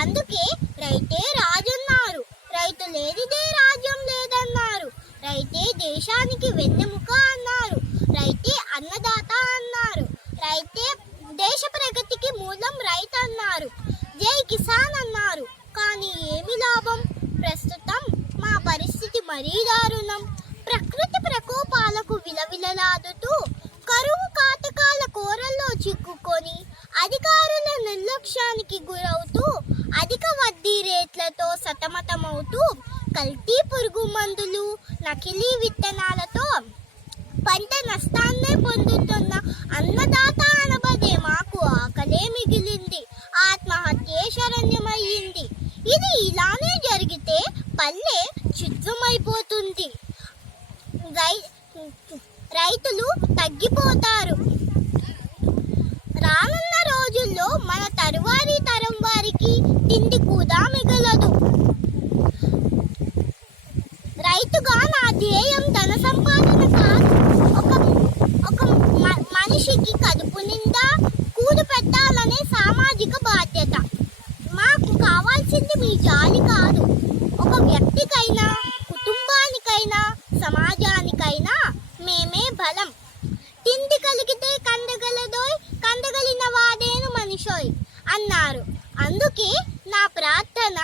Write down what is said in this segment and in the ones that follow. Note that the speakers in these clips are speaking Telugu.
అందుకే రైతే రాజన్నారు. రైతు లేనిదే రాజ్యం లేదన్నారు. రైతే దేశానికి వెన్నెముక అన్నారు. రైతే అన్నదాత అన్నారు. రైతే దేశ ప్రగతికి మూలం రైతు అన్నారు. జై కిసాన్ అన్నారు. కానీ ఏమి లాభం? ప్రస్తుతం మా పరిస్థితి మరీ దారుణం. ప్రకృతి ప్రకోపాలకు విలవిలలాడుతూ కరువు కాటకాల కోరల్లో చిక్కుకొని అధికారుల నిర్లక్ష్యానికి గురవుతూ అధిక వడ్డీ రేట్లతో సతమతమవుతూ కల్తీ పురుగు మందులు నకిలీ విత్తనాలతో పంట నష్టాన్నే పొందుతున్న అన్నదాత అనబడే మాకు ఆకలే మిగిలింది. ఆత్మహత్యే శరణ్యమయ్యింది. ఇది ఇలానే జరిగితే పల్లె చిత్రమైపోతుంది. రైతులు తగ్గిపోతారు. రానున్న రోజుల్లో మన తరువారి తరం వారికి తిండి కూడా మిగలదు. రైతుగా నా ధ్యేయం ధన సంపాదన కాదు. ఒక మనిషికి కడుపు నిండా కూడు పెట్టాలనే సామాజిక బాధ్యత. మాకు కావాల్సింది మీ జాలి కాదు. ఒక వ్యక్తికైనా, కుటుంబానికైనా, సమాజానికైనా మేమే బలం. తిండి కలిగితే కందగలదోయ్, కందగలిన వాడేను మనిషోయ్ అన్నారు. అందుకే నా ప్రార్థన,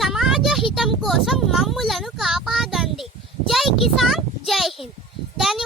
సమాజ హితం కోసం మమ్ములను కాపాడండి. జై కిసాన్, జై హింద్.